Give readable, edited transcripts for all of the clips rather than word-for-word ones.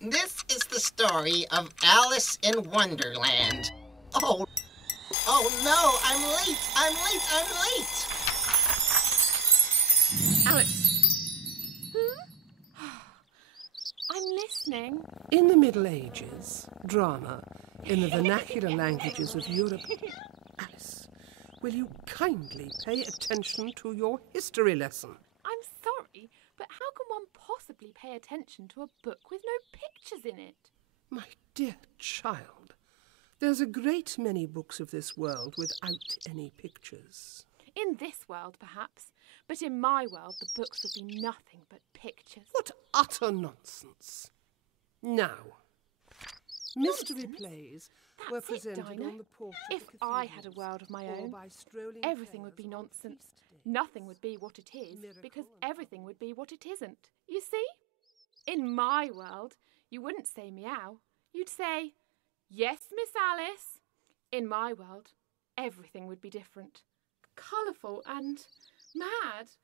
This is the story of Alice in Wonderland. Oh no, I'm late! Alice. I'm listening. In the Middle Ages, drama in the vernacular languages of Europe. Alice, will you kindly pay attention to your history lesson? I'm sorry, but how can one possibly pay attention to a book with no pictures in it? My dear child, there's a great many books of this world without any pictures. In this world, perhaps, but in my world the books would be nothing but pictures. What utter nonsense. Now, mystery plays were presented on the porch. If I had a world of my own, everything would be nonsense. Nothing would be what it is, because everything would be what it isn't. You see? In my world, you wouldn't say meow. You'd say, "Yes, Miss Alice." In my world, everything would be different. Colourful and mad.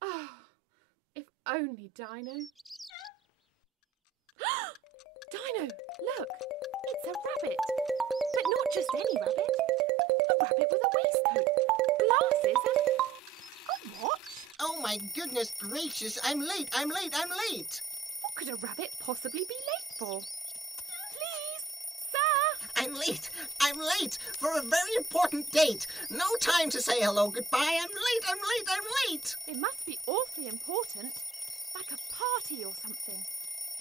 Oh, if only Dino. Dino, look, it's a rabbit. But not just any rabbit. A rabbit with a waistcoat, glasses and a watch. Oh my goodness gracious, I'm late! What could a rabbit possibly be late for? Please, sir! I'm late for a very important date. No time to say hello, goodbye. I'm late. It must be awfully important, like a party or something.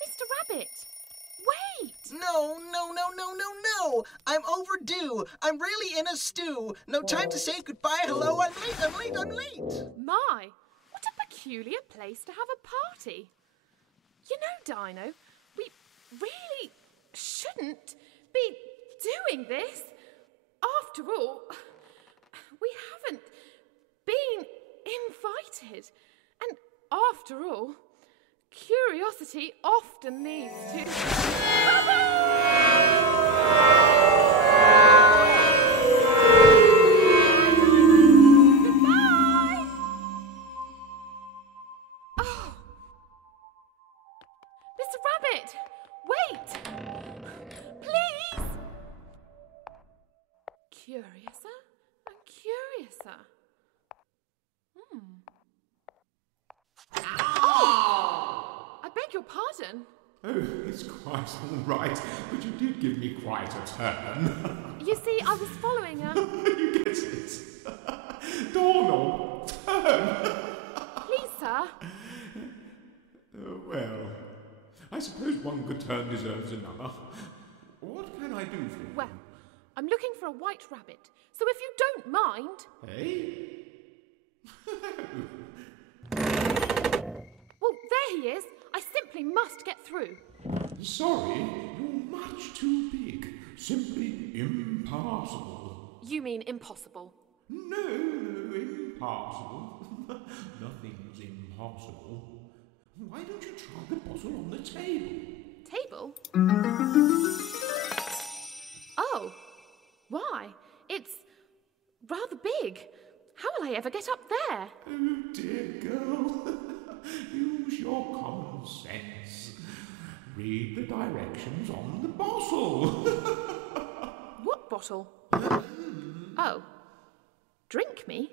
Mr. Rabbit, wait! No. I'm overdue. I'm really in a stew. No time to say goodbye, hello. I'm late. My, what a peculiar place to have a party. You know, Dino, we really shouldn't be doing this. After all, we haven't been invited. And after all, curiosity often leads to... Goodbye! Oh. Mr. Rabbit, wait! Please! Curiouser and curiouser. Oh! I beg your pardon. Oh, it's quite all right, but you did give me quite a turn. You see, I was following a... You get it. Doorknob, turn. Please, sir. Well, I suppose one good turn deserves another. What can I do for you? Well, I'm looking for a white rabbit, so if you don't mind... Hey? Well, there he is. I simply must get through. Sorry, you're much too big. Simply impassable. You mean impossible? No, impassable. Nothing's impossible. Why don't you try the bottle on the table? Table? Oh, why? It's rather big. How will I ever get up there? Oh, dear girl. Use your common sense. Read the directions on the bottle. What bottle? Oh, drink me?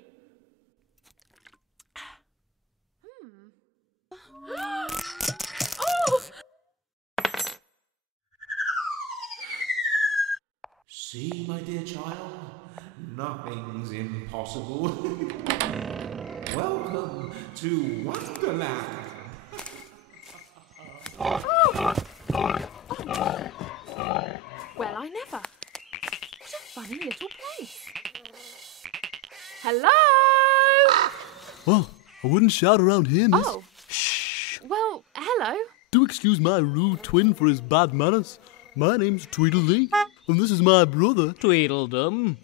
Oh! See, my dear child, nothing's impossible. Welcome to Wonderland. Oh. Well, I never. What a funny little place. Hello? Well, I wouldn't shout around here, miss. Oh. Shh. Well, hello. Do excuse my rude twin for his bad manners. My name's Tweedle-dee, and this is my brother, Tweedle-dum.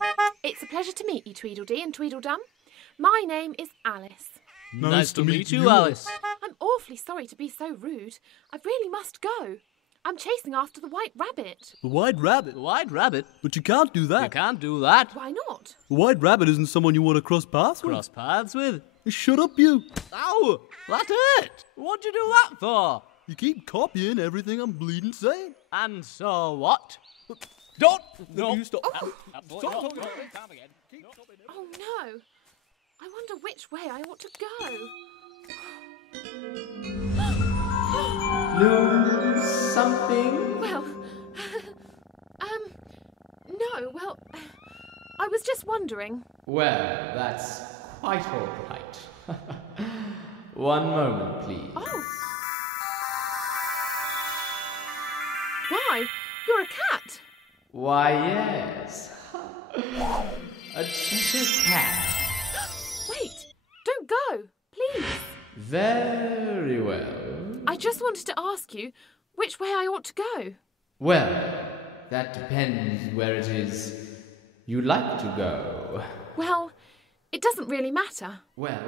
It's a pleasure to meet you, Tweedle-dee and Tweedle-dum. My name is Alice. Nice to meet you, Alice. I'm awfully sorry to be so rude. I really must go. I'm chasing after the white rabbit. The white rabbit? The white rabbit? But you can't do that. You can't do that. Why not? The white rabbit isn't someone you want to cross paths with. Cross paths with? Shut up, you. Ow! That hurt! What'd you do that for? You keep copying everything I'm bleeding saying. And so what? Don't! No. You stop. Stop. Oh no! I wonder which way I ought to go. Lose something? Well, no, well, I was just wondering. Well, that's quite all right. One moment, please. Oh. Why, you're a cat. Why, yes. A cheshire-cat. Wait, don't go, please. Very well. I just wanted to ask you which way I ought to go. Well, that depends where it is you like to go. Well, it doesn't really matter. Well,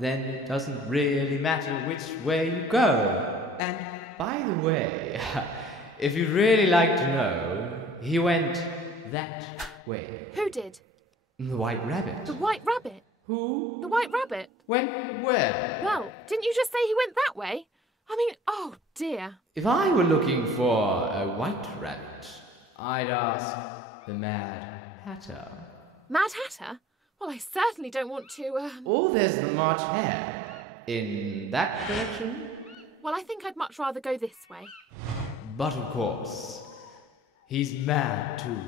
then it doesn't really matter which way you go. And by the way, if you'd really like to know, he went that way. Who did? The White Rabbit. The White Rabbit? Who? The White Rabbit? Went where? Well, didn't you just say he went that way? I mean, oh dear. If I were looking for a white rabbit, I'd ask the Mad Hatter. Mad Hatter? Well, I certainly don't want to, Or there's the March Hare. In that direction? Well, I think I'd much rather go this way. But of course, he's mad too.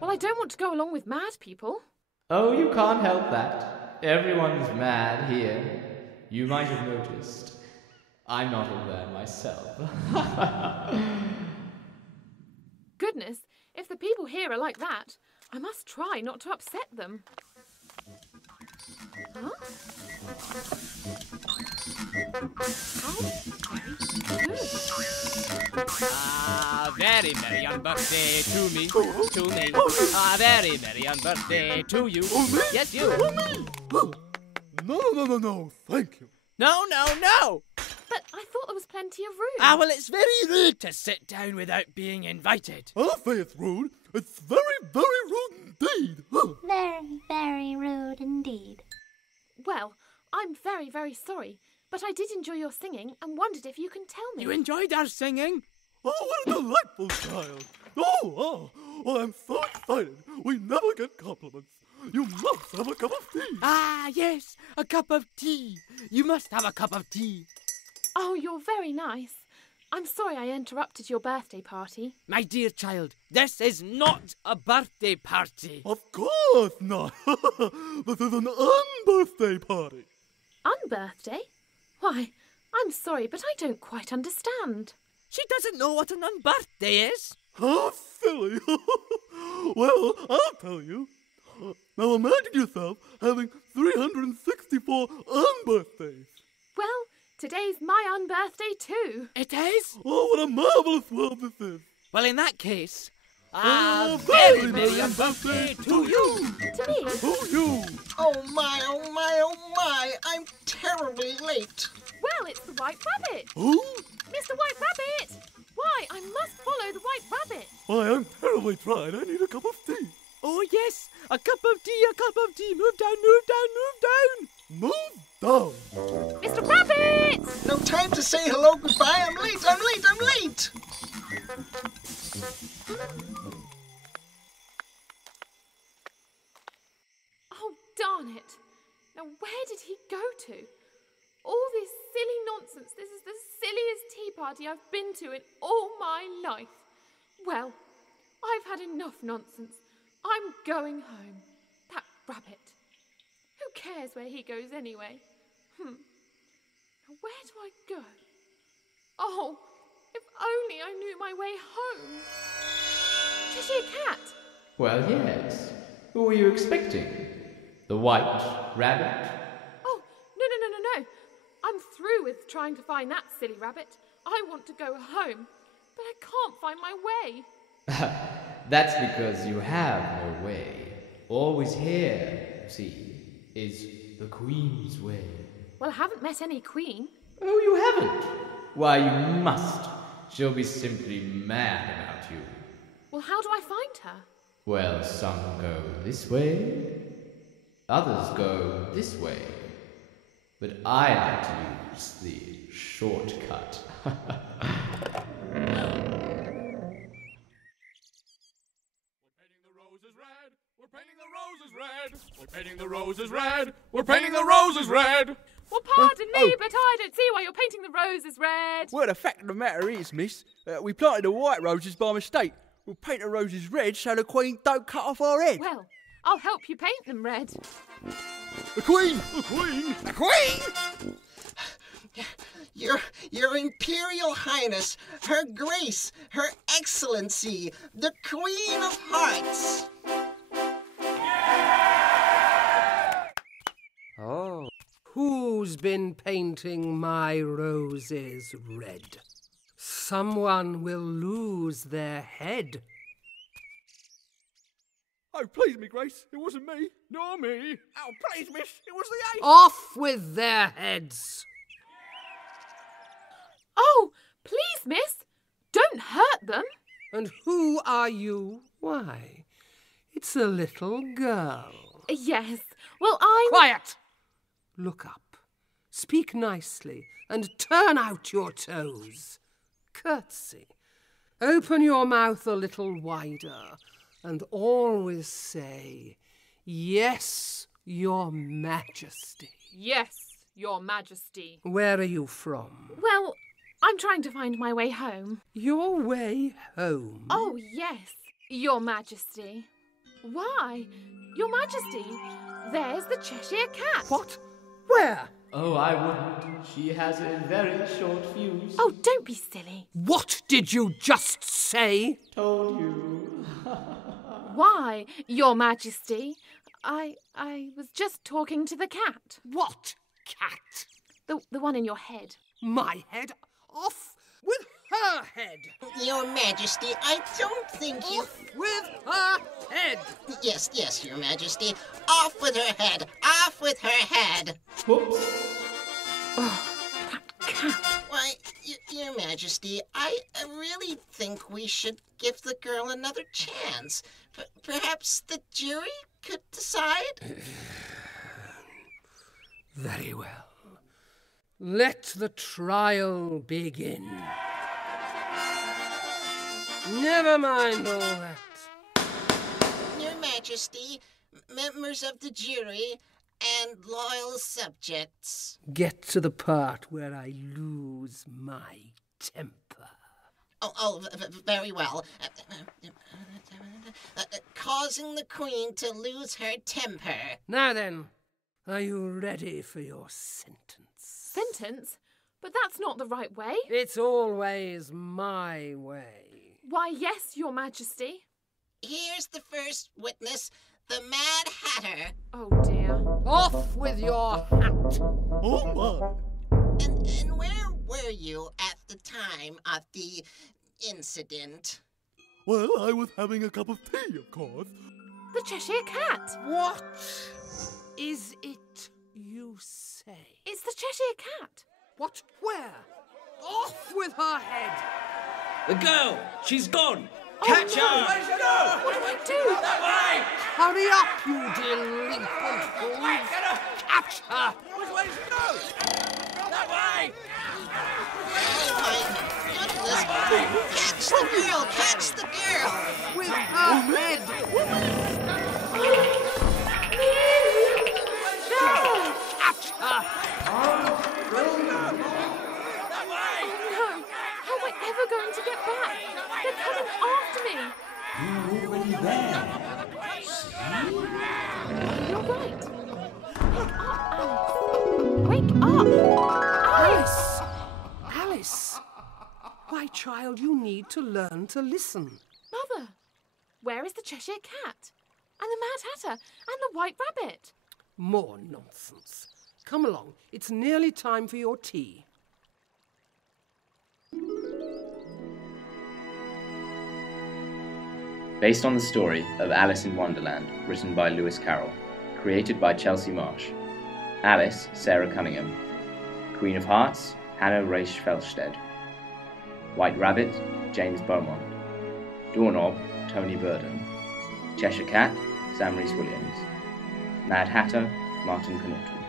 Well, I don't want to go along with mad people. Oh, you can't help that. Everyone's mad here. You might have noticed. I'm not all there myself. Goodness, if the people here are like that, I must try not to upset them. Huh? How very good. Very merry on birthday to me. To me. Very merry on birthday to you. Yes, you. No, thank you. No. But I thought there was plenty of room. Well, it's very rude to sit down without being invited. I'll say it's rude. It's very, very rude indeed. Very, very rude indeed. Well, I'm very, very sorry, but I did enjoy your singing and wondered if you can tell me. You enjoyed our singing? Oh, what a delightful child. Oh, well, I'm so excited. We never get compliments. You must have a cup of tea. Yes, a cup of tea. You must have a cup of tea. Oh, you're very nice. I'm sorry I interrupted your birthday party. My dear child, this is not a birthday party. Of course not. This is an unbirthday party. Unbirthday? Why, I'm sorry, but I don't quite understand. She doesn't know what an unbirthday is. How silly. Well, I'll tell you. Now imagine yourself having 364 unbirthdays. Well, today's my unbirthday too. It is? Oh, what a marvellous world this is. Well, in that case, Oh, very merry birthday to you. To me? Oh, you. Oh my, I'm terribly late. Well, it's the White Rabbit. Who? Mr. White Rabbit! Why, I must follow the White Rabbit. Why, I'm terribly tried. I need a cup of tea. Oh, yes, a cup of tea, a cup of tea. Move down, move down, move down. Move down. Mr. Rabbit! No time to say hello, goodbye. I'm late. Oh, darn it. Now, where did he go to? All this silly nonsense. This is the silliest tea party I've been to in all my life. Well, I've had enough nonsense. I'm going home. That rabbit. Who cares where he goes anyway? Now, where do I go? Oh, if only I knew my way home. Cheshire-cat. Well, yes. Who were you expecting? The White Rabbit? Oh, no. I'm through with trying to find that silly rabbit. I want to go home, but I can't find my way. That's because you have no way. Always here, you see, is the Queen's way. Well, I haven't met any queen. Oh, you haven't? Why, you must. She'll be simply mad about you. Well, how do I find her? Well, some go this way, others go this way. But I like to use the shortcut. We're painting the roses red. We're painting the roses red. We're painting the roses red. Well, pardon me, but I don't see why you're painting the roses red. Well, the fact of the matter is, miss, we planted the white roses by mistake. We'll paint the roses red so the Queen don't cut off our head. Well, I'll help you paint them red. The Queen! The Queen! The Queen! Your Imperial Highness, Her Grace, Her Excellency, the Queen of Hearts. Oh. Who's been painting my roses red? Someone will lose their head. Oh, please, me Grace, it wasn't me. Nor me. Oh, please, miss, it was the ace. Off with their heads! Oh, please, miss, don't hurt them. And who are you? Why, it's a little girl. Yes, well, I'm... Quiet! Look up, speak nicely, and turn out your toes. Curtsy. Open your mouth a little wider, and always say, "Yes, Your Majesty." Yes, Your Majesty. Where are you from? Well, I'm trying to find my way home. Your way home? Oh, yes, Your Majesty. Why, Your Majesty, there's the Cheshire-cat. What? Where? Oh, I wouldn't. She has a very short fuse. Oh, don't be silly. What did you just say? Told you. Why, Your Majesty, I was just talking to the cat. What cat? The one in your head. My head? Off with her head! Your Majesty, I don't think you... Off with her head! Yes, Your Majesty. Off with her head! Off with her head! Whoops. Oh, that cat. Why, Your Majesty, I really think we should give the girl another chance. Perhaps the jury could decide? Very well. Let the trial begin. Never mind all that. Your Majesty, members of the jury, and loyal subjects. Get to the part where I lose my temper. Very well. Causing the Queen to lose her temper. Now then, are you ready for your sentence? Sentence? But that's not the right way. It's always my way. Why, yes, Your Majesty. Here's the first witness, the Mad Hatter. Oh, dear. Off with your hat! Oh, And where were you at the time of the incident? Well, I was having a cup of tea, of course. The Cheshire-cat. What is it you say? It's the Cheshire-cat. What? Where? Off with her head! The girl! She's gone! Oh, Catch no. her! What do I do? That way! Hurry up, you delinquent fools! Catch her! Which way should go? That way! Oh, my goodness. Catch the girl! Catch the girl! With her head! Catch her! That way! No, how am I ever going to get back? They're coming after me. You're already there. See? You're right. Wake up, Alice. Alice! Alice! Why, child, you need to learn to listen. Mother, where is the Cheshire-cat? And the Mad Hatter? And the White Rabbit? More nonsense. Come along, it's nearly time for your tea. Based on the story of Alice in Wonderland, written by Lewis Caroll, created by Chelsea Marsh. Alice, Sarah Cunningham. Queen of Hearts, Hannah Raish Felsted. White Rabbit, James Beaumont. Doorknob, Tony Burden. Cheshire Cat, Sam Rhys Williams. Mad Hatter, Martin Connaughton.